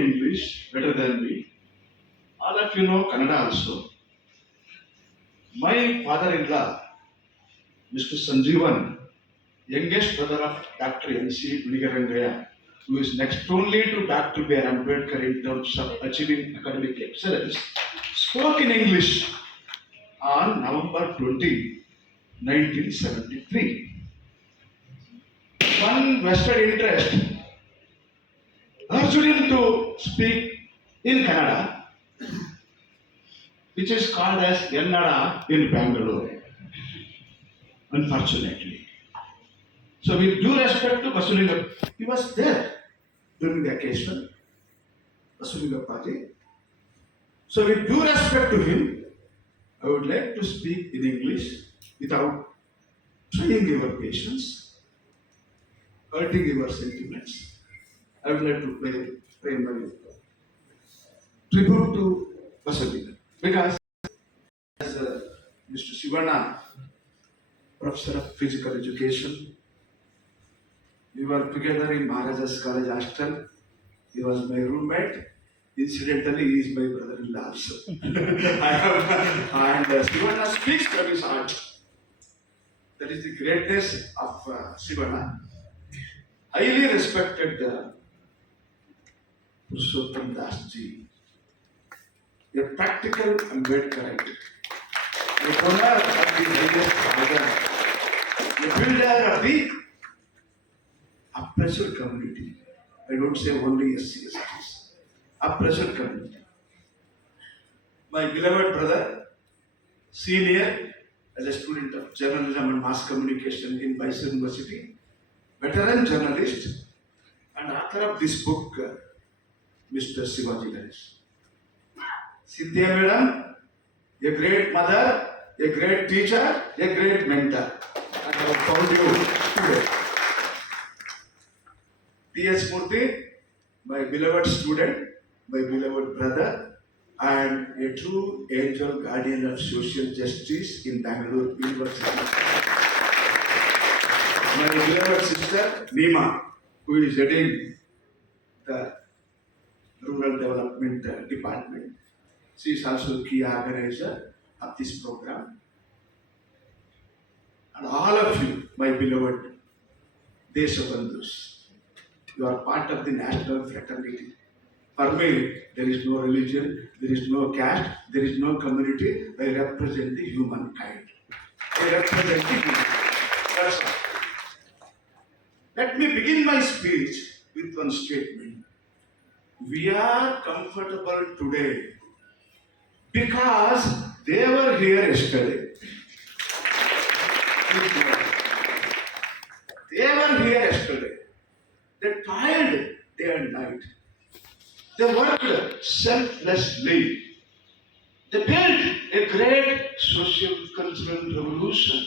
English better than me. All of you know Kannada also. My father-in-law, Mr. Sanjeevan, youngest brother of Dr. N.C. Munigarangaya, who is next only to Dr. B.R. Ambedkar in terms of achieving academic excellence, spoke in English on November 20, 1973. One vested interest urged him to speak in Kannada, which is called as Yennada in Bangalore, unfortunately. So with due respect to Basulingam, he was there during the occasion, Basulingam Party. So with due respect to him, I would like to speak in English without trying your patience, hurting your sentiments. I would like to pay my tribute to Basulingam. Because as Mr. Shivana, Professor of Physical Education, we were together in Maharaja's College hostel. He was my roommate. Incidentally, he is my brother-in-law also. And Shivana speaks from his heart. That is the greatness of Shivana. Highly respected Purushottam Das ji, a practical Ambedkarite, a owner of the highest order, a builder of the oppressed community. I don't say only SCSTs, oppressed community. My beloved brother, senior as a student of journalism and mass communication in Vice University, veteran journalist, and author of this book, Mr. Shivaji Ganesh. Cynthia Madam, a great mother, a great teacher, a great mentor. And I have found you today. T.S. Murthy, my beloved student, my beloved brother, and a true angel guardian of social justice in Bangalore University. My beloved sister, Neema, who is heading the Rural Development Department. She is also key organizer of this program. And all of you, my beloved Deshabandhus, you are part of the national fraternity. For me, there is no religion, there is no caste, there is no community. I represent the humankind. I represent the human. That's all. Let me begin my speech with one statement. We are comfortable today because they were here yesterday. They were here yesterday. They toiled day and night. They worked selflessly. They built a great social cultural revolution.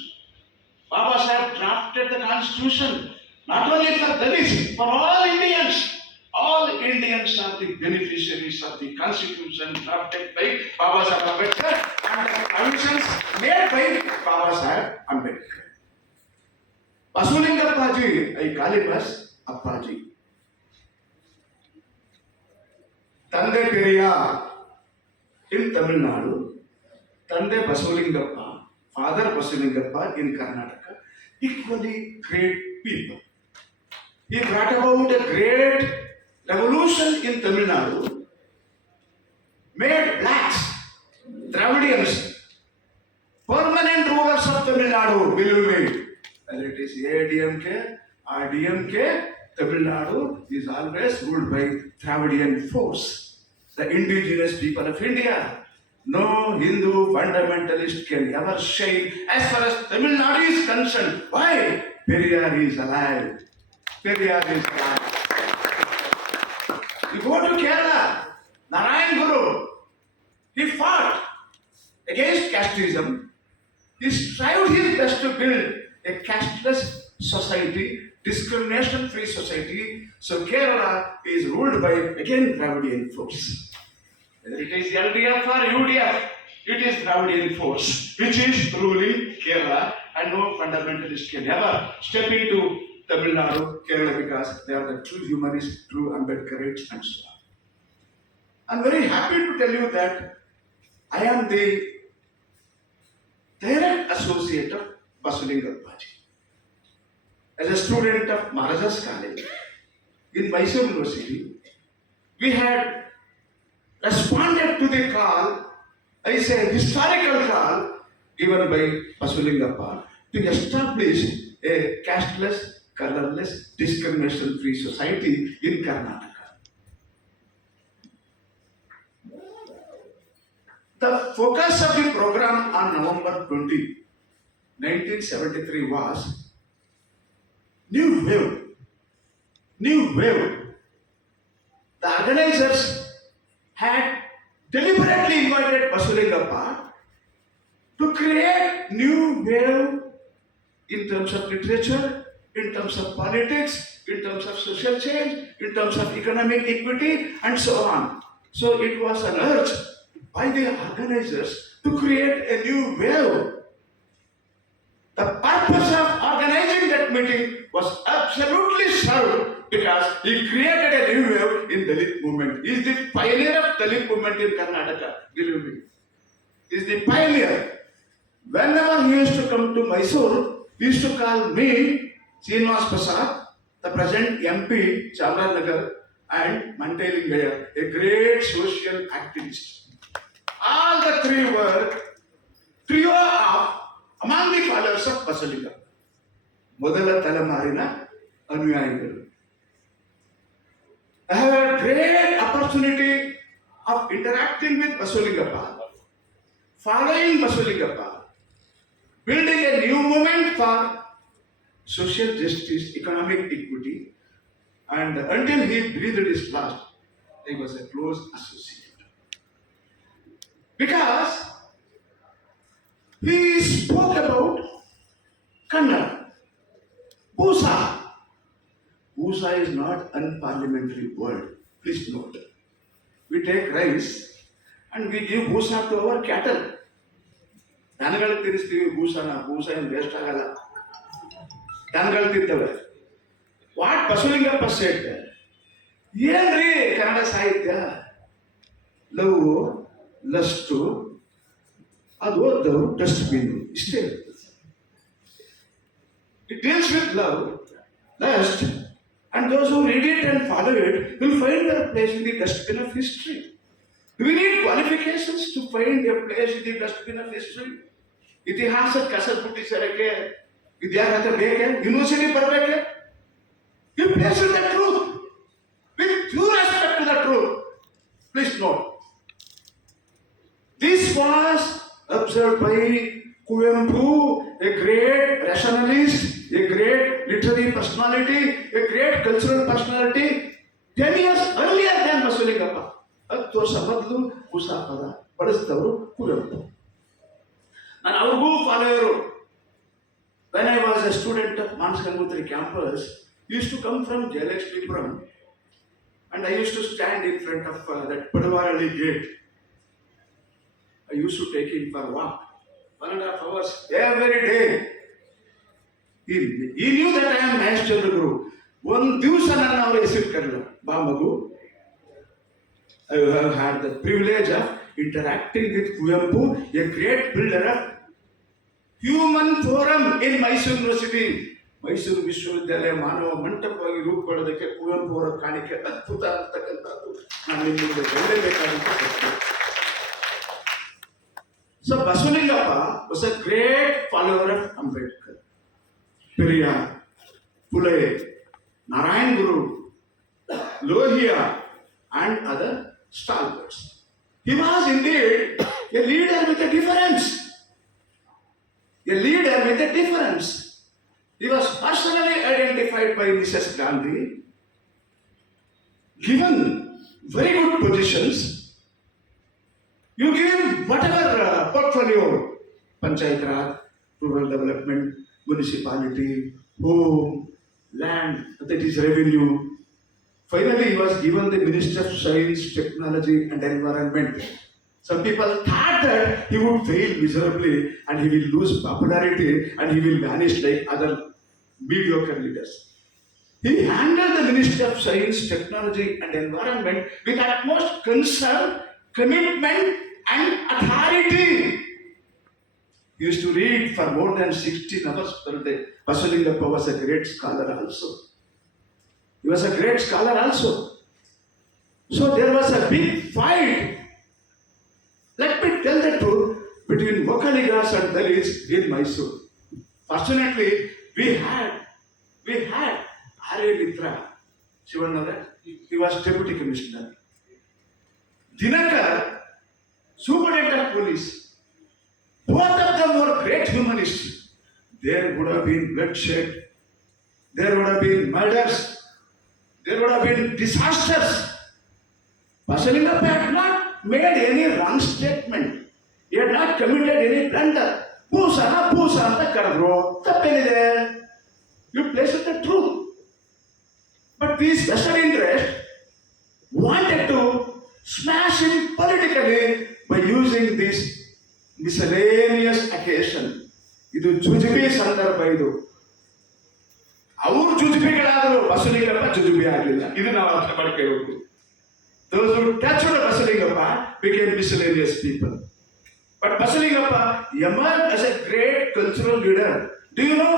Baba Sahib drafted the constitution not only for Dalits, for all Indians. All Indians are the beneficiaries of the constitution drafted by Baba Sahib Ambedkar and the provisions made by Baba Sahib Ambedkar. Basulingam Appaji, I call him as Appaji. Tande Periyar in Tamil Nadu, Tande Basulingappa, Father Basulingappa in Karnataka, equally great people. He brought about a great revolution in Tamil Nadu, made blacks, Dravidians, permanent rulers of Tamil Nadu, believe me. Whether it is ADMK or DMK, Tamil Nadu is always ruled by Dravidian force, the indigenous people of India. No Hindu fundamentalist can ever shame as far as Tamil Nadu is concerned. Why? Periyar is alive. Periyar is alive. You go to Kerala, Narayan Guru, he fought against casteism. He strived his best to build a casteless society, discrimination-free society. So Kerala is ruled by, again, Dravidian force. Whether it is LDF or UDF, it is Dravidian force which is ruling Kerala, and no fundamentalist can ever step into Tamil Nadu, Kerala, because they are the true humanists, true Ambedkarites, and so on. I'm very happy to tell you that I am the direct associate of Basulingappaji. As a student of Maharajas College in Mysore University, we had responded to the call, I say historical call, given by Basulingappa to establish a casteless, colorless, discrimination-free society in Karnataka. The focus of the program on November 20, 1973 was New Wave. New Wave. The organizers had deliberately invited Basulingappa to create new wave in terms of literature, in terms of politics, in terms of social change, in terms of economic equity, and so on. So it was an urge by the organizers to create a new wave. The purpose of organizing that meeting was absolutely served because he created a new wave in Dalit movement. He is the pioneer of Dalit movement in Karnataka, believe me. He is the pioneer. Whenever he used to come to Mysore, he used to call me, Srinivas Prasad, the present MP, Chamranagar, and Mantelingaya, a great social activist. All the three were trio of among the followers of Basulingappa. ಮೊದಲ ತಲೆಮಾರಿನ ಅನುಯಾಯಿಗಳು. I have a great opportunity of interacting with Basulingappa, following Basulingappa, building a new movement for social justice, economic equity, and until he breathed his last, he was a close associate. Because he spoke about Kannada. Bhusa. Bhusa is not unparliamentary word. Please note. We take rice and we give bhusa to our cattle. ದನಗಳಿಗೆ ತಿನ್ನಿಸ್ತೀವಿ ಭೂಸನ, ಭೂಸ ಏನು waste ಆಗಲ್ಲ. ದನಗಳು ತಿಂತವೆ. What Basavalingappa said, ಏನ್ರಿ ಕನ್ನಡ ಸಾಹಿತ್ಯ? Love, ಲಸ್ಟು, ಅದು ಓದ್ದವರು dustbin ಇಷ್ಟೇ. It deals with love, lust, and those who read it and follow it will find their place in the dustbin of history. Do we need qualifications to find a place in the dustbin of history? ಇತಿಹಾಸ ಕಸ ಪುಟ್ಟಿಸರಕ್ಕೆ ವಿದ್ಯಾರ್ಥಿ ಬೇಕೆ? University ಬರಬೇಕೆ? You place with the truth, with due respect to the truth. Please note, this was observed by Kuvempu, a great rationalist, a great literary personality, a great cultural personality, 10 years earlier than Basulingappa. 10 ವರ್ಷ ಮೊದಲು ಭೂಸಾ ಪದ ಬಳಸಿದವರು ಕುವೆಂಪು. ನಾನು ಅವ್ರಿಗೂ follower. When I was a student of Mans Gangotri campus, I used to come from Jayalakshmipuram and I used to stand in front of that Padavarali gate. I used to take him for a walk. 1.5 hours every day. He knew that I am Mahesh Chandra Guru. ಒಂದು ದಿವಸ ನನ್ನ ಅವರ ಹೆಸರು ಕರೆದ, ಬಾ ಮಗು. I have had the privilege of interacting with Kuvempu, a great builder of human forum in Mysore University. Mysuru ವಿಶ್ವವಿದ್ಯಾಲಯ ಮಾನವ ಮಂಟಪವಾಗಿ ರೂಪುಗೊಳ್ಳೋದಕ್ಕೆ ಕುವೆಂಪು ಅವರ ಕಾಣಿಕೆ ಅದ್ಭುತ ಅಂತಕ್ಕಂಥದ್ದು ನಾನು ನಿಮಗೆ ಹೇಳಲೇಬೇಕಾದಂತ ಸತ್ಯ. So Basulingappa was a great follower of Ambedkar, Periyar, Pule, Narayan Guru, Lohia, and other stalwarts. He was indeed a leader with a difference. A leader with a difference. He was personally identified by Mrs. Gandhi, given very good positions. You give whatever portfolio, Panchayat Raj, rural development, municipality, home, land, that is revenue. Finally, he was given the Minister of Science, Technology and Environment. Some people thought that he would fail miserably and he will lose popularity and he will vanish like other mediocre leaders. He handled the Ministry of Science, Technology and Environment with utmost concern, commitment and authority. He used to read for more than 16 hours per day. Basulingappa was a great scholar also. He was a great scholar also. So there was a big fight. Let me tell the truth, between Vokkaligas and Dalits in Mysore. Fortunately, we had R.A. Mitra, Shivanara, he was Deputy Commissioner. Dinakar, Superintendent of Police. Both of them were great humanists. There would have been bloodshed, there would have been murders, there would have been disasters. Basulingappa had not made any wrong statement. He had not committed any blunder. Poosa anta karadru. Tappénide? You place the truth. But these special interests wanted to smash him politically by using this miscellaneous occasion. ಇದು jujube ಸಂದರ್ಭ ಇದು. ಅವರು ಜುಜುಬಿಗಳಾದರು, Basavalingappa jujube ಆಗಲಿಲ್ಲ. ಇದು ನಾವು ಅರ್ಥ ಮಾಡ್ಕೊಳ್ಳಬೇಕು. Those who touched Basulingappa became miscellaneous people. But Basulingappa emerged as a great cultural leader. Do you know?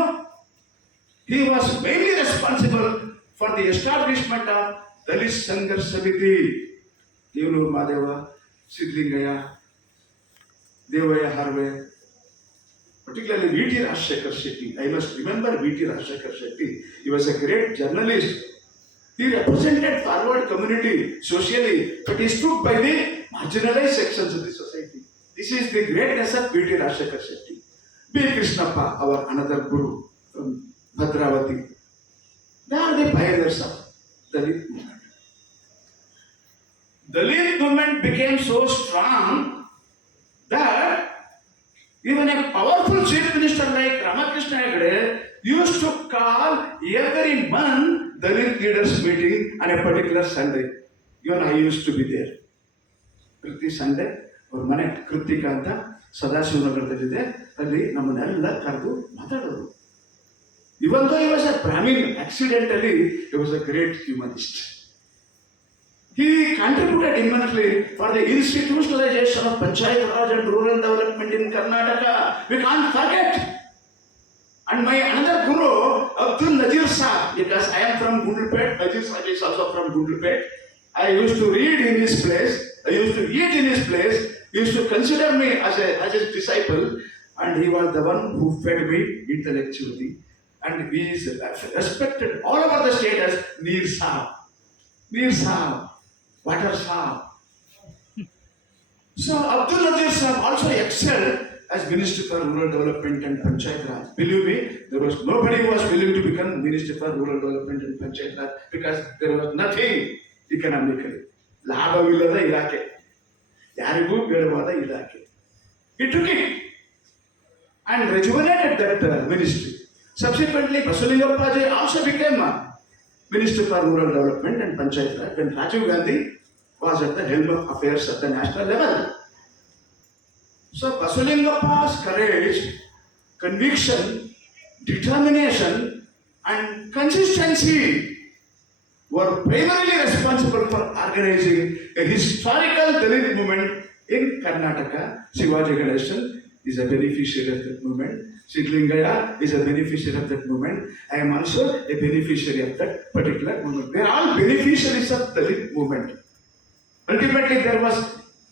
He was mainly responsible for the establishment of Dalit Sanghar Samiti. Devnur Mahadeva, Siddlingaya, Devaya Harve, particularly V.T. Rajshekhar Shetty. I must remember V.T. Rajshekhar Shetty. He was a great journalist. He represented forward community socially, but he stood by the marginalized sections of the society. This is the greatness of V.T. Rajshekhar Shetty. B. Krishnappa, our another guru from Bhadravati. They are the pioneers of Dalit movement. Dalit movement became so strong that even a powerful chief minister like Ramakrishna Hegde used to call every month Dalit leaders meeting on a particular Sunday. Even I used to be there. ಪ್ರತಿ Sunday ಅವ್ರ ಮನೆ ಕೃತಿಕ ಅಂತ ಸದಾಶಿವನಗರದಲ್ಲಿದೆ, ಅಲ್ಲಿ ನಮ್ಮನ್ನೆಲ್ಲ ಕರೆದು ಮಾತಾಡೋರು. Even though he was a Brahmin, accidentally he was a great humanist. He contributed immensely for the institutionalization of Panchayat Raj and rural development in Karnataka. We can't forget. And my another guru, Abdul Nazir Saab, because I am from Gundlupet, Nazir Saab is also from Gundlupet. I used to read in his place, I used to eat in his place, he used to consider me as his disciple, and he was the one who fed me intellectually. And he is respected all over the state as Neer Saab. Neer Saab, Water Saab. So Abdul Nazir Saab also excelled as Minister for Rural Development and Panchayat Raj. Believe me, there was nobody who was willing to become Minister for Rural Development and Panchayat Raj because there was nothing economically. ಲಾಭವಿಲ್ಲದ ಇಲಾಖೆ, ಯಾರಿಗೂ ಬೇಡವಾದ ಇಲಾಖೆ. He took it and rejuvenated that ministry. Subsequently, Basulingappa also became Minister for Rural Development and Panchayat Raj when Rajiv Gandhi was at the helm of affairs at the national level. So Basulingappa's courage, conviction, determination and consistency were primarily responsible for organizing a historical Dalit movement in Karnataka. Shivaji Ganeshan is a beneficiary of that movement. Siddlingaya is a beneficiary of that movement. I am also a beneficiary of that particular movement. They are all beneficiaries of Dalit movement. Ultimately, there was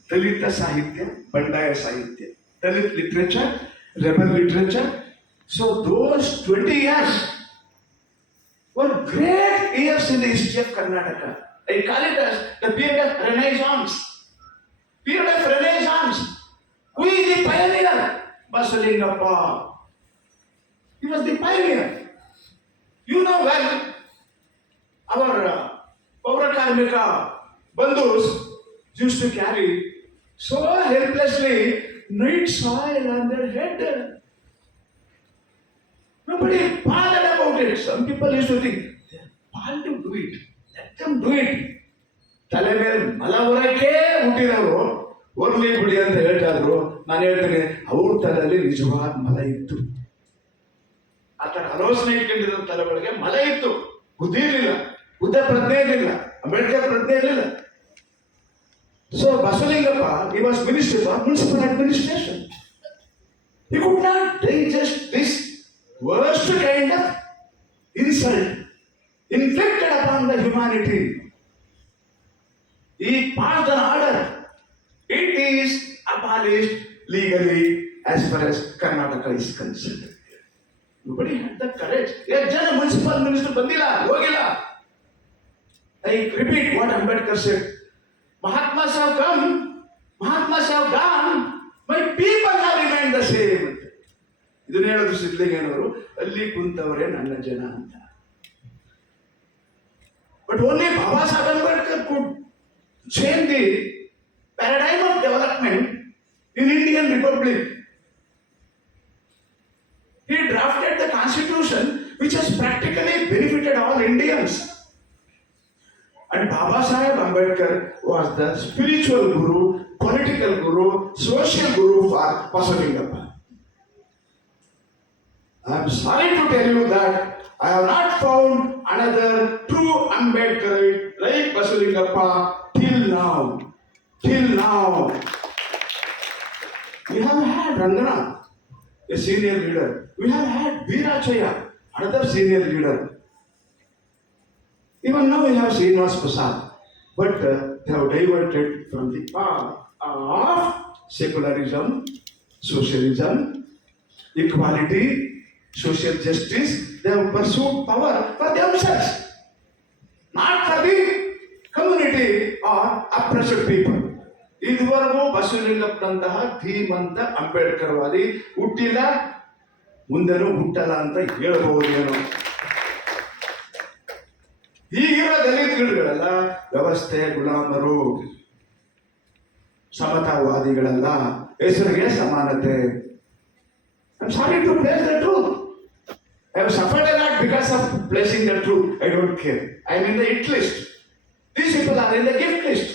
Dalita Sahitya, Bandaya Sahitya, Dalit literature, rebel literature. So those 20 years were great years in the history of Karnataka. I call it as the period of Renaissance. Period of Renaissance. Who is the pioneer? Basulingappa. He was the pioneer. You know well, our Paurakarmika bandhus used to carry so helplessly night soil on their head. Nobody bothered about it. Some people used to think, they are bound to do it. Let them do it. ತಲೆ ಮೇಲೆ ಮಲ ಹೊರಕ್ಕೆ ಹುಟ್ಟಿದವರು ಒರ್ಲಿ ಬಿಡಿ ಅಂತ ಹೇಳ್ತಾದ್ರು. ನಾನು ಹೇಳ್ತೇನೆ, ಅವ್ರ ತಲೆಯಲ್ಲಿ ನಿಜವಾದ ಮಲ ಇತ್ತು. ಆ ಥರ ಆಲೋಚನೆ ಇಟ್ಕೊಂಡಿರೋ ತಲೆ ಒಳಗೆ ಮಲ ಇತ್ತು. ಬುದ್ಧಿ ಇರಲಿಲ್ಲ, ಬುದ್ಧ ಪ್ರಜ್ಞೆ ಇರಲಿಲ್ಲ, ಅಂಬೇಡ್ಕರ್ ಪ್ರಜ್ಞೆ ಇರಲಿಲ್ಲ. So Basulingappa, he was minister of municipal administration. He could not digest this worst kind of insult inflicted upon the humanity. He passed an order. It is abolished legally as far as Karnataka is concerned. Nobody had the courage. Jana municipal minister bandila, hogila. I repeat what Ambedkar said. Mahatmas have come, Mahatmas have gone, my people have remained the same. ಇದನ್ನ ಹೇಳಿದ್ರು ಸಿದ್ಧಲಿಂಗಯ್ಯನವರು, ಅಲ್ಲಿ ಕುಂತವರೇ ನನ್ನ ಜನ ಅಂತ. But only Baba Saheb Ambedkar could change the paradigm of development in Indian Republic. He drafted the constitution which has practically benefited all Indians. And Baba Saheb Ambedkar was the spiritual guru, political guru, social guru for Basulingappa. I am sorry to tell you that I have not found another true Ambedkarite like Basulingappa till now. Till now. We have had Ranganath, a senior leader. We have had Veerachaya, another senior leader. Even now we have Srinivas Prasad. But they have diverted from the path of secularism, socialism, equality, social justice. They have pursued power for themselves, not for the community or oppressed people. ಇದುವರೆಗೂ ಬಸವಲಿಂಗಪ್ಪನಂತಹ ಧೀಮಂತ ಅಂಬೇಡ್ಕರ್ವಾದಿ ಹುಟ್ಟಿಲ್ಲ, ಮುಂದೆನೂ ಹುಟ್ಟಲ್ಲ ಅಂತ ಹೇಳಬಹುದೇನೋ. ಈಗಿರೋ ದಲಿತರುಗಳೆಲ್ಲ ವ್ಯವಸ್ಥೆ ಗುಲಾಮರು, ಸಮತಾವಾದಿಗಳಲ್ಲ, ಹೆಸರಿಗೆ ಸಮಾನತೆ. I'm sorry to place the truth. I have suffered a lot because of placing the truth. I don't care. I am in the hit list. These people are in the gift list.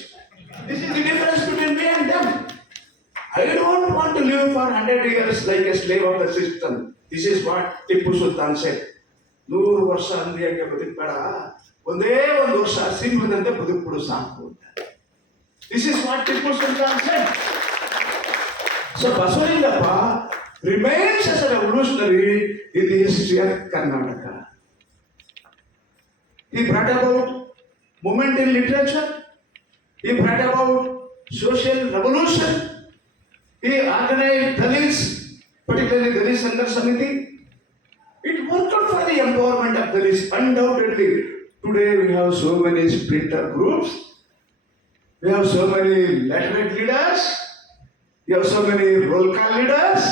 This is the difference between me and them. I don't want to live for 100 years like a slave of the system. This is what Tipu Sultan said. 100 ವರ್ಷ ಅಂದಿಯಾಗೆ ಬದುಕಬೇಡ, ಒಂದೇ ಒಂದು ವರ್ಷ ಸಿಂಹದಂತೆ ಬದುಕ್ಬಿಡು ಸಾಕು. This is what Tipu Sultan said. So Basulingappa remains as a revolutionary in the history of Karnataka. He brought about movement in literature. He brought about social revolution. He organized Dalits, particularly Dalit Sangharsh Samiti. It worked out for the empowerment of Dalits, undoubtedly. Today we have so many splinter groups. We have so many literate leaders. We have so many roll call leaders.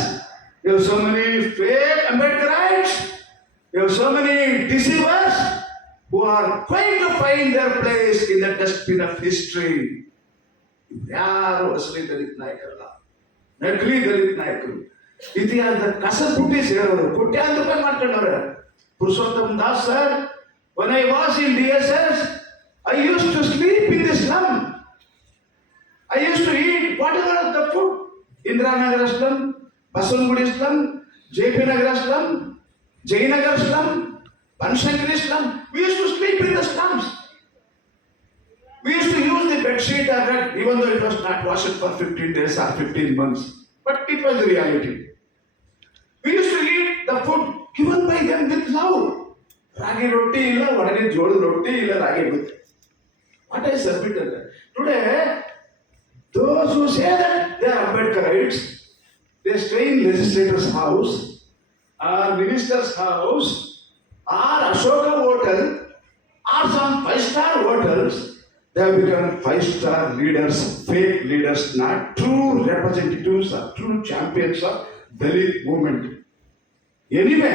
We have so many fake Ambedkarites. We have so many deceivers who are going to find their place in the dustbin of history. ಯಾರು ಅಸಲಿ ದಲಿತ ನಾಯಕರಲ್ಲ, ನಕಲಿ ದಲಿತ ನಾಯಕರು. ಇತಿಹಾಸದ ಕಸಪುಟ್ಟಿ ಸೇರೋರು, ಕೋಟ್ಯಾಂತರ ರೂಪಾಯಿ ಮಾಡ್ಕೊಂಡವ್ರೆ. Purushottam Das sir, when I was in DSS, I used to sleep in the slum. I used to eat whatever the food. Indira Nagar slum, Basalgudi slum, JP Nagar slum, Jayanagar slum, Banshankari slum. We used to sleep in the slums. We used to use the bed sheet or rug, even though it was not washed for 15 days or 15 months. But it was the reality. We used to eat the food given by them with love. Ragi roti illa, vadane jod roti illa, ragi roti. What I submitted. Today, those who say that they are Ambedkarites, they stay in legislator's house, or minister's house, or Ashoka hotel, or some 5-star hotels. They have become 5-star leaders, fake leaders, not true representatives or true champions of Dalit movement. Anyway,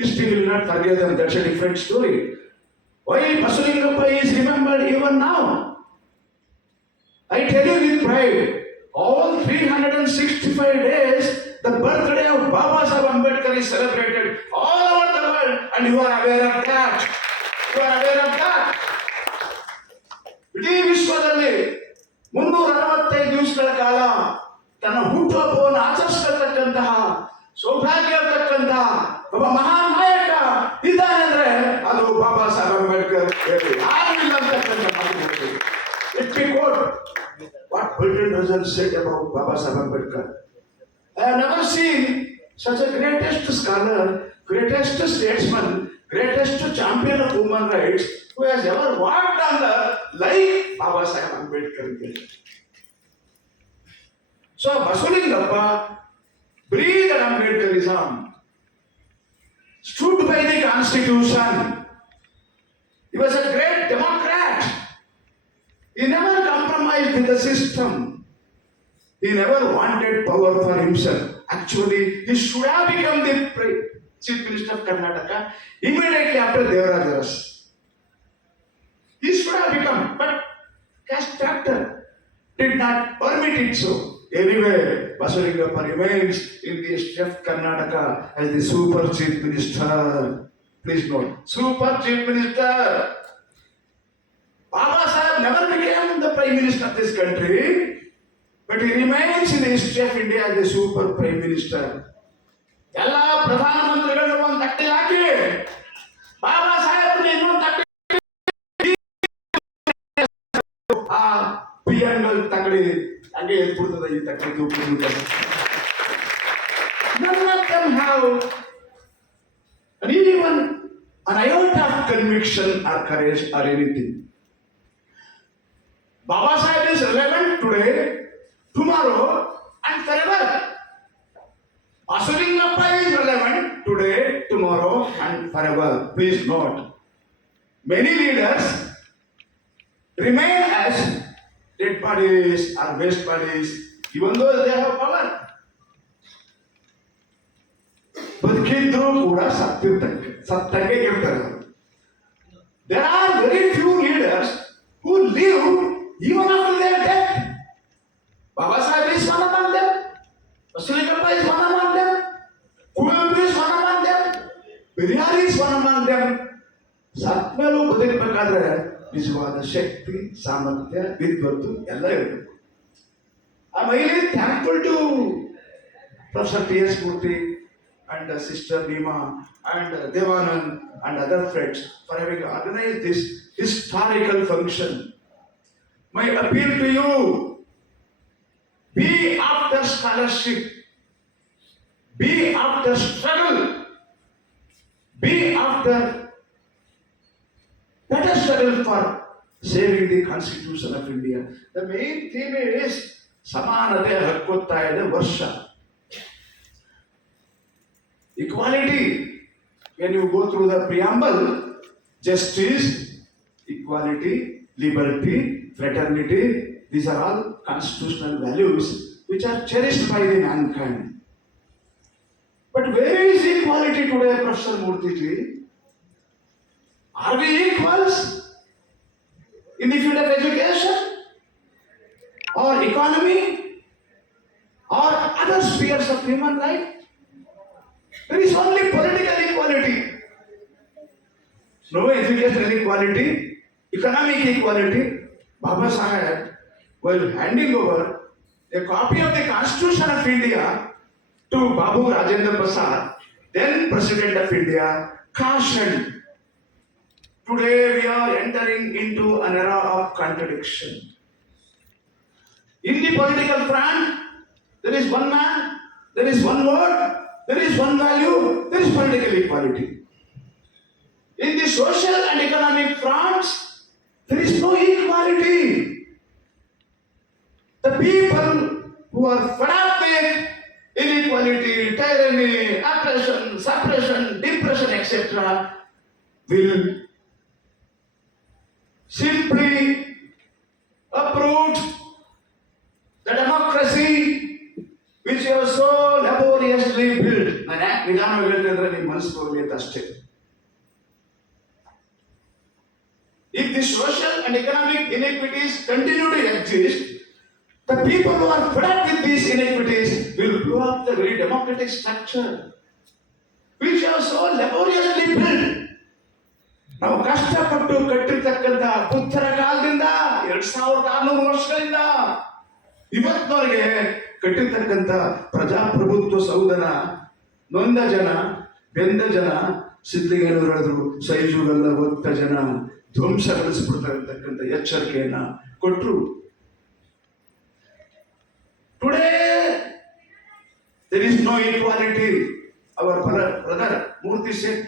history will not forget them. That's a different story. Why Basulingappa is remembered even now? I tell you with pride, all 365 days, the birthday of Baba Saheb Ambedkar is celebrated all over the world, and you are aware of that. You are aware of that. ಇಡೀ ವಿಶ್ವದಲ್ಲಿ 365 ದಿವಸಗಳ ಕಾಲ ತನ್ನ ಹುಟ್ಟುಹಬ್ಬವನ್ನು ಆಚರಿಸತಕ್ಕಂತಹ ಸೌಭಾಗ್ಯ ಇರತಕ್ಕಂತಹ ಒಬ್ಬ ಮಹಾನ್ ನಾಯಕ ಇದ್ದಾನೆ ಅಂದ್ರೆ me quote what Bertrand Russell said about Baba Saheb Ambedkar. I have never seen such a greatest scholar, greatest statesman, greatest champion of human rights who has ever walked on the like Baba Saheb Ambedkar did. So Basulingappa breathed Ambedkarism, stood by the constitution. He was a great democrat. He never compromised with the system. He never wanted power for himself. Actually, he should have become the Chief Minister of Karnataka immediately after Devaraj arrest. He should have become, but caste factor did not permit it so. Anyway, Basulingappa remains in the state of Karnataka as the Super Chief Minister. Please note, Super Chief Minister. Baba Saheb never became the Prime Minister of this country, but he remains in the history of India as the Super Prime Minister. ಎಲ್ಲ ಪ್ರಧಾನ ಮಂತ್ರಿಗಳು ಒಂದು ತಟ್ಟೆ ಹಾಕಿ ಬಾಬಾ ಸಾಹೇಬ್ರನ್ನ ಇನ್ನೊಂದು ತಟ್ಟೆ ಆ ಪಿಎಂಗಳು ತಗಡಿ ಹಂಗೆ ಎದ್ಬಿಡ್ತದೆ ಈ ತಟ್ಟೆ ತೂಗ್ಬಿಡ್ತದೆ. None of them have even an iota of conviction or courage or anything. Baba Sahib is relevant today, tomorrow, and forever. Basulingappa is relevant today, tomorrow, and forever. Please note, many leaders remain as dead bodies or waste bodies, even though they have power. ಬದುಕಿದ್ರು ಕೂಡ ಸತ್ತಂಗೆ ಇರ್ತಾರೆ. There are very few leaders who live even after their death. Baba Sahib is one among them. Basulingappa is one among them. Kuvempu is one among them. Periyar is one among them. ಸತ್ಮೇಲೂ ಬದುಕಬೇಕಾದ್ರೆ ನಿಜವಾದ ಶಕ್ತಿ, ಸಾಮರ್ಥ್ಯ, ವಿದ್ವತ್ತು ಎಲ್ಲ ಇರಬೇಕು. I'm really thankful to Professor T.S. Murthy and Sister Nima and Devanand and other friends for having organized this historical function. My appeal to you, be after scholarship, be after struggle, be after better struggle for saving the Constitution of India. The main theme is Samanate Hakkottayada Varsha. Equality. When you go through the preamble, justice, equality, liberty, fraternity, these are all constitutional values which are cherished by the mankind. But where is equality today, Professor Murthy ji? Are we equals in the field of education or economy or other spheres of human life? There is only political equality. No educational equality, economic equality. Baba Saheb, while handing over a copy of the Constitution of India to Babu Rajendra Prasad, then President of India, cautioned, today we are entering into an era of contradiction. In the political front, there is one man, there is one word, there is one value, there is political equality. In the social and economic fronts, there is no equality. The people who are fed up with inequality, tyranny, oppression, suppression, depression, etc., will simply uproot the democracy which you have so laboriously built. ನಾನು ಯಾಕೆ ನಿಧಾನವಾಗಿ ಹೇಳ್ತಿದ್ರೆ ನಿಮ್ಮ ಮನಸ್ಸು ಹೋಗಲಿ ಅಂತ ಅಷ್ಟೇ. If the social and economic inequities continue to exist, the people who are fed up with these inequities will blow up the very democratic structure which you have so laboriously built. ನಾವು ಕಷ್ಟಪಟ್ಟು ಕಟ್ಟಿರ್ತಕ್ಕಂಥ ಬುದ್ಧರ ಕಾಲದಿಂದ 2600 ವರ್ಷಗಳಿಂದ ಇವತ್ತಿನವರೆಗೆ ಕಟ್ಟಿರ್ತಕ್ಕಂಥ ಪ್ರಜಾಪ್ರಭುತ್ವ ಸೌಧನ ನೊಂದ ಜನ, ಬೆಂದ ಜನ, ಸಿದ್ಲಿಂಗನವರು ಹೇಳಿದ್ರು, ಸೈಜುಗಲ್ಲ ಒತ್ತ ಜನ, ಧ್ವಂಸಗೊಳಿಸ್ಬಿಡ್ತಾ ಇರ್ತಕ್ಕಂಥ ಎಚ್ಚರಿಕೆಯನ್ನ ಕೊಟ್ಟರು. Today there is no equality. Our brother ಮೂರ್ತಿ ಶೇಖ್,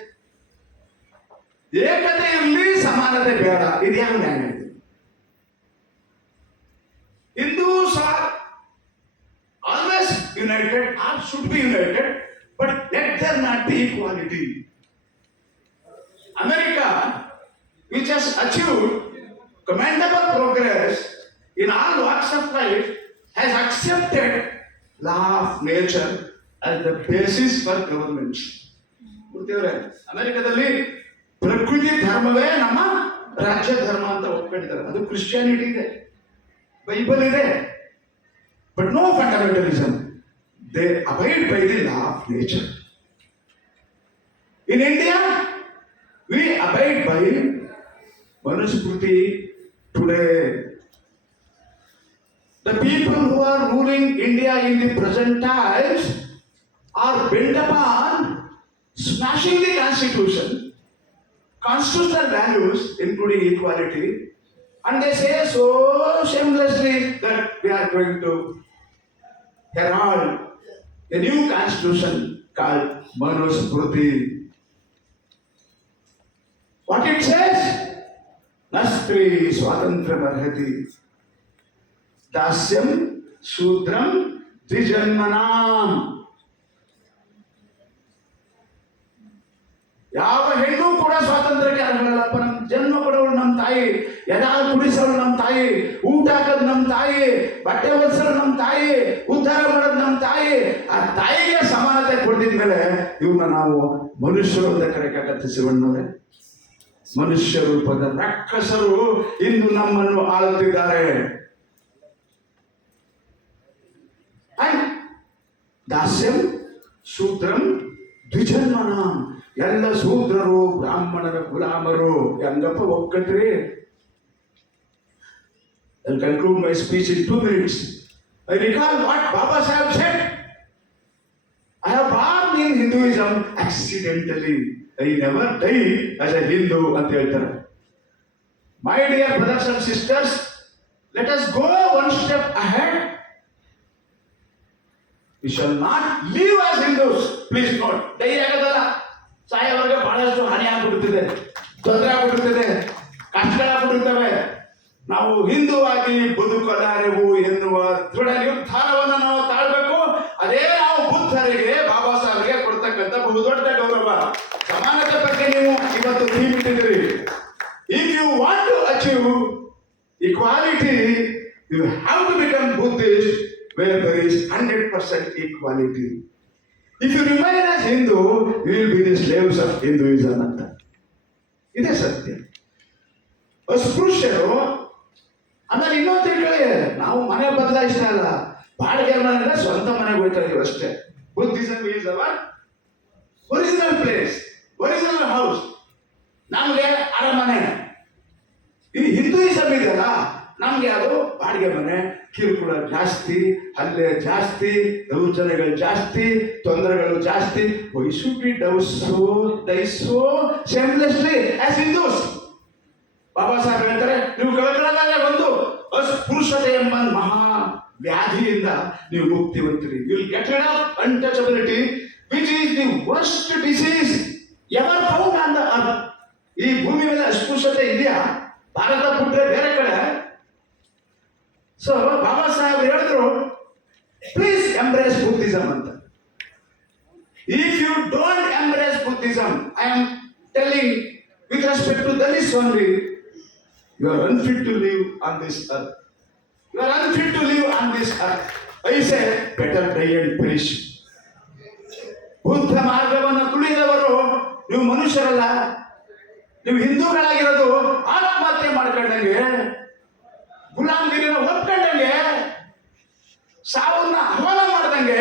ಏಕತೆ ಇರಲಿ, ಸಮಾನತೆ ಬೇಡ, ಇದ್ಯಾವ ನ್ಯಾಯ ಇದೆ? Hindus are always united or should be united, but let there not be equality. America, which has achieved commendable progress in all walks of life, has accepted law of nature as the basis for government. ಗೊತ್ತಿವ್ರೆ, ಅಮೆರಿಕದಲ್ಲಿ ಪ್ರಕೃತಿ ಧರ್ಮವೇ ನಮ್ಮ ರಾಜ್ಯ ಧರ್ಮ ಅಂತ ಒಪ್ಕೊಂಡಿದ್ದಾರೆ. ಅದು Christianity ಇದೆ, Bible ಇದೆ, but no fundamentalism. They abide by the law of nature. In India we abide by Manusmriti today. The people who are ruling India in the present times are bent upon smashing the constitution, constitutional values including equality, and they say so shamelessly that we are going to herald a new constitution called Manusmriti. What it says? Nastri Swatantram Arhati Dasyam Shudram Dijanmanam. ಯಾವ ಹೆಣ್ಣು ಕೂಡ ಸ್ವಾತಂತ್ರ್ಯಕ್ಕೆ ಅರ್ಹಳಲ್ಲಪ್ಪ. ನಮ್ಮ ಜನ್ಮ ಕೊಡೋಳು ನಮ್ಮ ತಾಯಿ, ಎದಾ ಕುಡಿಸೋಳು ನಮ್ಮ ತಾಯಿ, ಊಟ ಹಾಕೋದು ನಮ್ಮ ತಾಯಿ, ಬಟ್ಟೆ ಒರೆಸೋಳು ನಮ್ಮ ತಾಯಿ, ಉದ್ಧಾರ ಮಾಡೋದು ನಮ್ಮ ತಾಯಿ. ಆ ತಾಯಿಗೆ ಸಮಾನತೆ ಕೊಡ್ದಿದ್ಮೇಲೆ ಇವ್ರನ್ನ ನಾವು ಮನುಷ್ಯರು ಅಂತ ಕರೆಯಕ್ಕಾಗತ್ತೆ ಶಿವಣ್ಣವ್ರೆ? ಮನುಷ್ಯ ರೂಪದ ರಾಕ್ಷಸರು ಇಂದು ನಮ್ಮನ್ನು ಆಳುತ್ತಿದ್ದಾರೆ. ದಾಸ್ಯಂ ಶೂದ್ರಂ ದ್ವಿಜನ್ಮನಾಂ. ಎಲ್ಲ ಶೂದ್ರರು ಬ್ರಾಹ್ಮಣರ ಗುಲಾಮರು. ಹೆಂಗಪ್ಪ ಒಕ್ಕಟ್ರಿ? I'll conclude my speech in 2 minutes. I recall what Baba Sahib said. I have born in Hinduism accidentally. I never die as a Hindu ಅಂತ ಹೇಳ್ತಾರೆ. My dear brothers and sisters, let us go one step ahead. We shall not live as Hindus. Please note. ದೈ ಆಗೋದಲ್ಲ. ಸಾಯವರೆಗೆ ಬಹಳಷ್ಟು ಹಾನಿ ಆಗ್ಬಿಡುತ್ತಿದೆ, ತೊಂದರೆ ಆಗ್ಬಿಡುತ್ತಿದೆ, ಕಷ್ಟಗಳಾಗ್ಬಿಡುತ್ತವೆ. ನಾವು ಹಿಂದೂ ಆಗಿ ಬದುಕಲಾರೆವು ಎನ್ನುವ ದೃಢ ನಿರ್ಧಾರವನ್ನು ನಾವು ತಾಳ್ಬೇಕು. ಅದೇ ನಾವು ಬುದ್ಧರಿಗೆ, ಬಾಬಾ ಸಾಹೇಬ್ಗೆ ಕೊಡ್ತಕ್ಕಂಥ ಬಹುದೊಡ್ಡ ಗೌರವ. ಸಮಾನತೆ ಬಗ್ಗೆ ನೀವು ಇವತ್ತು theme ಇಟ್ಟಿದ್ದೀರಿ. If you want to achieve equality, you have to become Buddhist where there is 100% equality. If you remain as Hindu, you will be the slaves of Hinduism ಅಂತ. ಇದೇ ಸತ್ಯ. ಅಸ್ಪೃಶ್ಯರು. ಆಮೇಲೆ ಇನ್ನೊಂದು ತಿಳ್ಕೊಳ್ಳಿ, ನಾವು ಮನೆ ಬದಲಾಯಿಸ್ತಾ ಇಲ್ಲ, ಬಾಡಿಗೆ ಮನೆ ಸ್ವಂತ ಮನೆಗೆ ಹೋಗ್ತಾ ಇದೀವಿ ಅಷ್ಟೇ. Buddhism is our original place, original house. ನಮ್ಗೆ ಅರಮನೆ. ಇದು ಹಿಂದೂಯಿಸಮ್ ಇದೆಯಲ್ಲ, ನಮ್ಗೆ ಅದು ಬಾಡಿಗೆ ಮನೆ, ಕಿರುಕುಳ ಜಾಸ್ತಿ, ಹಲ್ಲೆ ಜಾಸ್ತಿ, ದೌರ್ಜನ್ಯಗಳು ಜಾಸ್ತಿ, ತೊಂದರೆಗಳು ಜಾಸ್ತಿ. Why should we die so shamelessly as Hindus? Baba Saheb ಹೇಳ್ತಾರೆ, ನೀವು ಕಳ್ಕೊಳ್ಳೋದಾಗ ಒಂದು ಅಸ್ಪೃಶ್ಯತೆ ಎಂಬ ಮಹಾ ವ್ಯಾಧಿಯಿಂದ ನೀವು ಮುಕ್ತಿ ಹೊಂದಿರಿ. You will get rid of untouchability, which is the worst disease ever found on the earth. ಈ ಭೂಮಿ ಮೇಲೆ ಅಸ್ಪೃಶ್ಯತೆ ಇದೆಯಾ? ಭಾರತ ಬಿಟ್ರೆ ಬೇರೆ ಕಡೆ. ಸೊ ಬಾಬಾ ಸಾಹೇಬ್ ಹೇಳಿದ್ರು, ಪ್ಲೀಸ್ ಎಂಬ್ರೇಸ್ ಬುದ್ಧಿಸಮ್ ಅಂತ. If you don't embrace Buddhism, I am telling with respect to Dalits only, you are unfit to live on this earth. You are unfit to live on this earth. I say, better die and perish. Buddha ಮಾರ್ಗವನ್ನು ತುಳಿದವರು ನೀವು ಮನುಷ್ಯರಲ್ಲ. ನೀವು ಹಿಂದೂಗಳಾಗಿರೋದು ಆತ್ಮಹತ್ಯೆ ಮಾಡ್ಕೊಂಡಂಗೆ, ಗುಲಾಮಗಿರಿನ ಒಪ್ಕೊಂಡಂಗೆ, ಸಾವನ್ನ ಆಹ್ವಾನ ಮಾಡ್ದಂಗೆ.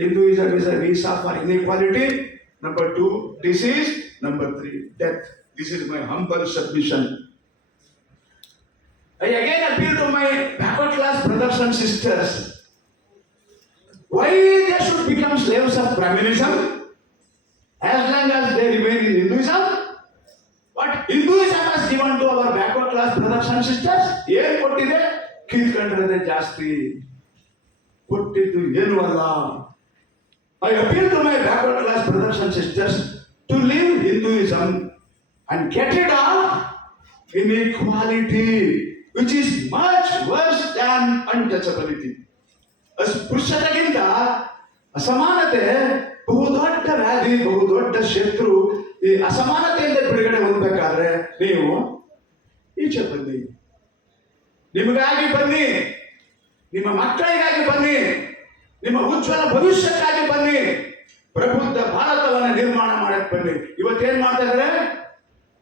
Hinduism is a visa for inequality. Number 2, disease. Number 3, death. This is my humble submission. I again appeal to my backward class brothers and sisters. Why they should become slaves of Brahminism as long as they remain in Hinduism? What But Hinduism has given to our backward class brothers and sisters ಏನು ಕೊಟ್ಟಿದೆ? ಕಿತ್ಕೊಂಡಿರೋದೇ ಜಾಸ್ತಿ, ಕೊಟ್ಟಿದ್ದು ಏನು ಅಲ್ಲ. I appeal to my backward class brothers and sisters to leave Hinduism and get rid of inequality, which is much worse than untouchability. ಅಸ್ಪೃಶ್ಯತೆಗಿಂತ ಅಸಮಾನತೆ ಬಹುದೊಡ್ಡ ವ್ಯಾಧಿ, ಬಹುದೊಡ್ಡ ಶತ್ರು. ಈ ಅಸಮಾನತೆಯಿಂದ ಬಿಡುಗಡೆ ಹೊಂದಬೇಕಾದ್ರೆ ನೀವು ಈಚೆ ಬನ್ನಿ, ನಿಮಗಾಗಿ ಬನ್ನಿ, ನಿಮ್ಮ ಮಕ್ಕಳಿಗಾಗಿ ಬನ್ನಿ, ನಿಮ್ಮ ಉಜ್ವಲ ಭವಿಷ್ಯಕ್ಕಾಗಿ ಬನ್ನಿ, ಪ್ರಬುದ್ಧ ಭಾರತವನ್ನು ನಿರ್ಮಾಣ ಮಾಡಕ್ ಬನ್ನಿ. ಇವತ್ತೇನ್ ಮಾಡ್ತಾ ಇದ್ದಾರೆ?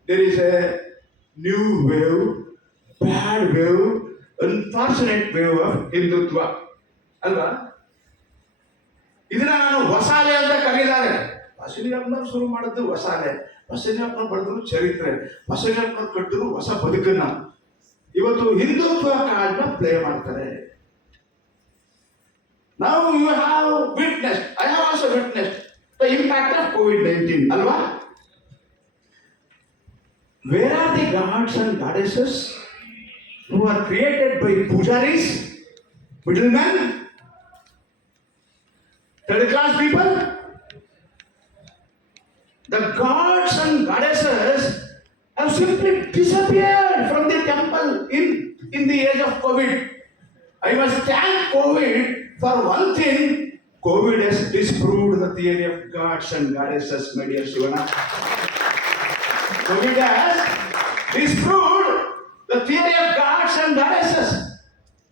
There is a new wave, bad wave, unfortunate wave of Hindutva ಅಲ್ವಾ? ಇದನ್ನ ನಾನು ಹೊಸಾಲೆ ಅಂತ ಕರೀತಾರೆ. ಬಸವಣ್ಣನವರು ಶುರು ಮಾಡಿದ್ದು ಹೊಸಾಲೆ, ಬಸವಣ್ಣನವರು ಬರೆದ್ರು ಚರಿತ್ರೆ, ಬಸವಣ್ಣನವರು ಕಟ್ಟಿದ್ರು ಹೊಸ ಬದುಕನ್ನ. ಇವತ್ತು ಹಿಂದುತ್ವ ಕಾರ್ಡ್ನ ಪ್ಲೇ ಮಾಡ್ತಾರೆ. Now you have witnessed, I have also witnessed the impact of COVID-19, alva? Where are the gods and goddesses who are created by pujaris, middlemen, third class people? The gods and goddesses have simply disappeared from the temple in the age of COVID. I must thank COVID for one thing. COVID has disproved the theory of gods and goddesses, my dear Shivana. COVID has disproved the theory of gods and goddesses.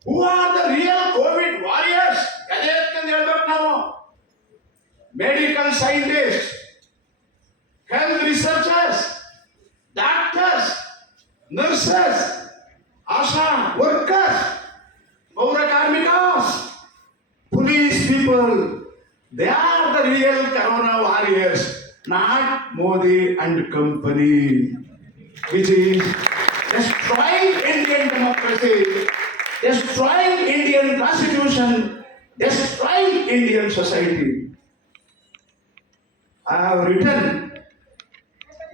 Who are the real COVID warriors? Medical scientists, health researchers, doctors, nurses, ASHA workers, Paura Karmikas, police people. They are the real corona warriors, not Modi and company, which is destroying Indian democracy, destroying Indian constitution, destroying Indian society. I have written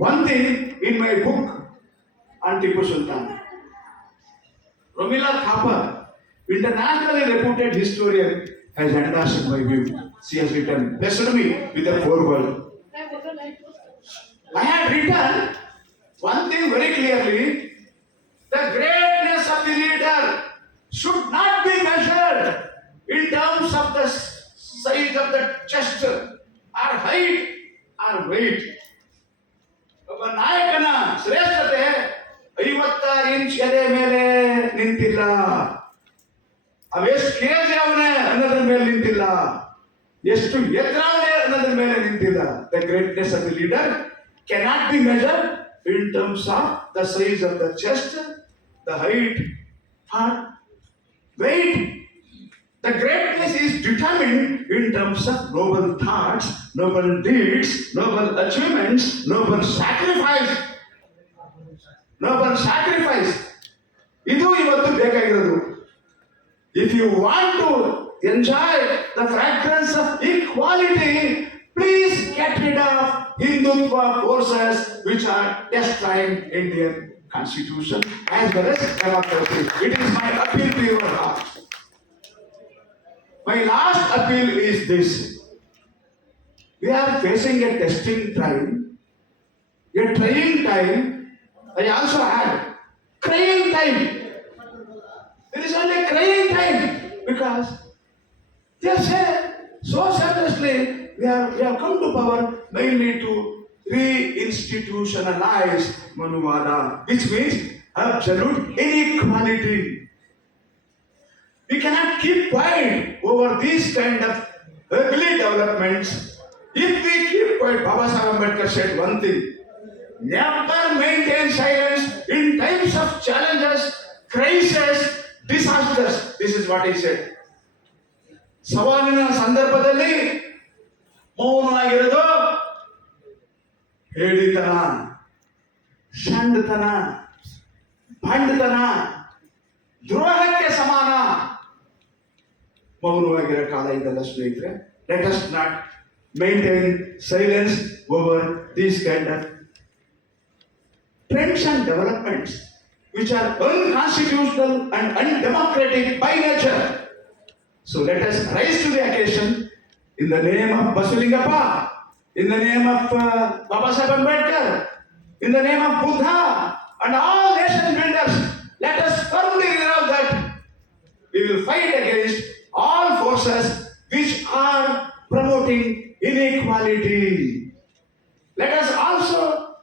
one thing in my book on Tipu Sultan. Romila Thapar, internationally reputed historian, has endorsed my view. She has written, blessed me with a foreword. I had written one thing very clearly: the greatness of the leader should not be measured in terms of the size of the chest, or height, or weight. ಒಬ್ಬ ನಾಯಕನ ಶ್ರೇಷ್ಠತೆ 56 inch ಎದೆ ಮೇಲೆ ನಿಂತಿಲ್ಲ, ಅವೆಷ್ಟು KG ಅವನೇ ಅನ್ನೋದ್ರ ಮೇಲೆ ನಿಂತಿಲ್ಲ, ಎಷ್ಟು ಎತ್ತರ ಅವನೇ ಅನ್ನೋದ್ರ ಮೇಲೆ ನಿಂತಿಲ್ಲ. The greatness of the leader cannot be measured in terms of the size of the chest, the height, or weight. The greatness is determined in terms of noble thoughts, noble deeds, noble achievements, noble sacrifice. Noble sacrifice. ಇದು ಇವತ್ತು ಬೇಕಾಗಿರೋದು. If you want to enjoy the fragrance of equality, please get rid of Hindutva forces which are destroying Indian constitution as well as democracy. It is my appeal to your heart. My last appeal is this: we are facing a testing time, a trying time. I also had crying time. There is only crying time because they say so selflessly we have come to power mainly to re-institutionalize Manuvada, which means absolute inequality. We cannot keep quiet over these kind of ugly developments. If we keep quiet, Baba Sahib Ambedkar said one thing: never maintain silence in times of challenges, crisis, disasters. This is what he said. ಸವಾಲಿನ ಸಂದರ್ಭದಲ್ಲಿ ಮೌನವಾಗಿರೋದು ಹೇಳಿತನ, ಷಂಡತನ, ಭಂಡತನ, ದ್ರೋಹಕ್ಕೆ ಸಮಾನ. ಮೌನವಾಗಿರೋ ಕಾಲ ಇದೆಲ್ಲ ಸ್ನೇಹಿತರೆ. Let us not maintain silence over these kind of trends and developments which are unconstitutional and undemocratic by nature. So let us rise to the occasion in the name of Basulingappa, in the name of Baba Sahib Ambedkar, in the name of Buddha and all nation builders. Let us firmly resolve that we will fight against all forces which are promoting inequality. Let us also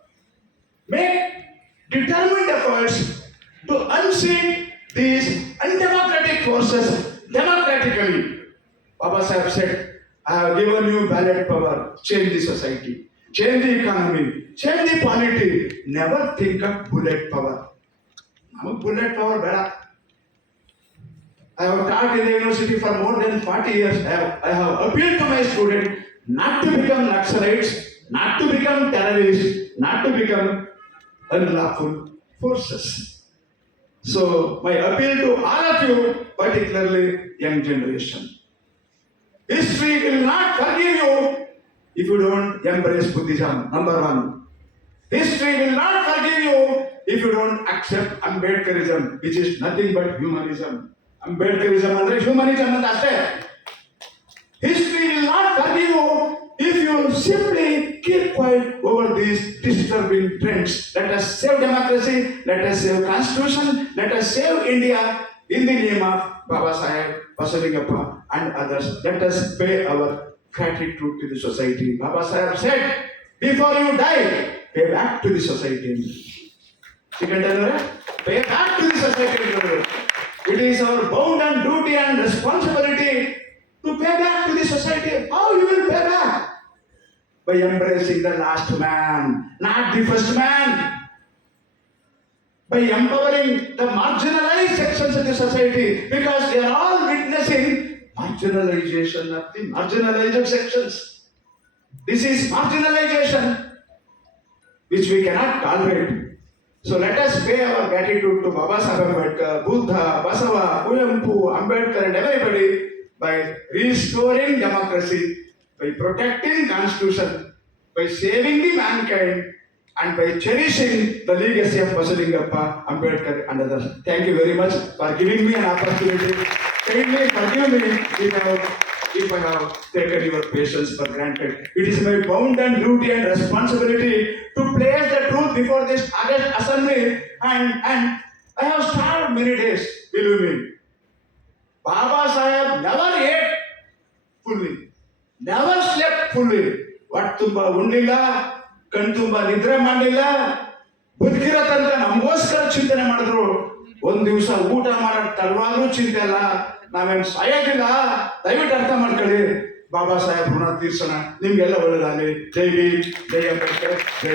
make determined efforts to unseat these undemocratic forces democratically. Baba Sahib said, I have given you ballot power, change the society, change the economy, change the polity. Never think of bullet power. Bullet power bada. I have taught in the university for more than 40 years. I have appealed to my students not to become Naxalites, not to become terrorists, not to become unlawful forces. So my appeal to all of you, particularly young generation, history will not forgive you if you don't embrace Buddhism, number one. History will not forgive you if you don't accept Ambedkarism, which is nothing but humanism. Ambedkarism andre humanism anta ashte. History will not forgive you if you simply keep quiet over these disturbing trends. Let us save democracy, let us save constitution, let us save India in the name of Baba Sahib, Basulingappa and others. Let us pay our gratitude to the society. Baba Sahib said, before you die, pay back to the society. Second time, pay back to the society. It is our bound and duty and responsibility to pay back to the society. How you will pay back? By embracing the last man, not the first man. By empowering the marginalized sections of the society, because they are all witnessing marginalization of the marginalized sections. This is marginalization which we cannot tolerate. So let us pay our gratitude to Baba Sahib Ambedkar, Buddha, Basava, Kuyampu, Ambedkar and everybody by restoring democracy, by protecting constitution, by saving the mankind and by cherishing the legacy of Basulingappa, Ambedkar and others. Thank you very much for giving me an opportunity. Kindly forgive me if I have taken your patience for granted. It is my bound and duty and responsibility to place the truth before this August assembly, and I have starved many days, believe me. Baba Sahib never ate fully, never slept fully. Vattumba undilla, kantumba nidre mandilla, ಬದುಕಿರತಂತ ನಮಗೋಸ್ಕರ ಚಿಂತನೆ ಮಾಡಿದ್ರು. ಒಂದ್ ದಿವಸ ಊಟ ಮಾಡೋದ್ ತಡವಾದ್ರೂ ಚಿಂತೆ ಅಲ್ಲ, ನಾವೇನ್ ಸಾಯೋದಿಲ್ಲ. ದಯವಿಟ್ಟು ಅರ್ಥ ಮಾಡ್ಕೊಳ್ಳಿ. ಬಾಬಾ ಸಾಹೇಬ್ ಋಣ ತೀರ್ಸೋಣ. ನಿಮ್ಗೆಲ್ಲ ಒಳ್ಳೆದಾಗಲಿ. ಜೈ ಭೀಮ್, ಜೈ ಅಂಬೇಡ್ಕರ್, ಜೈ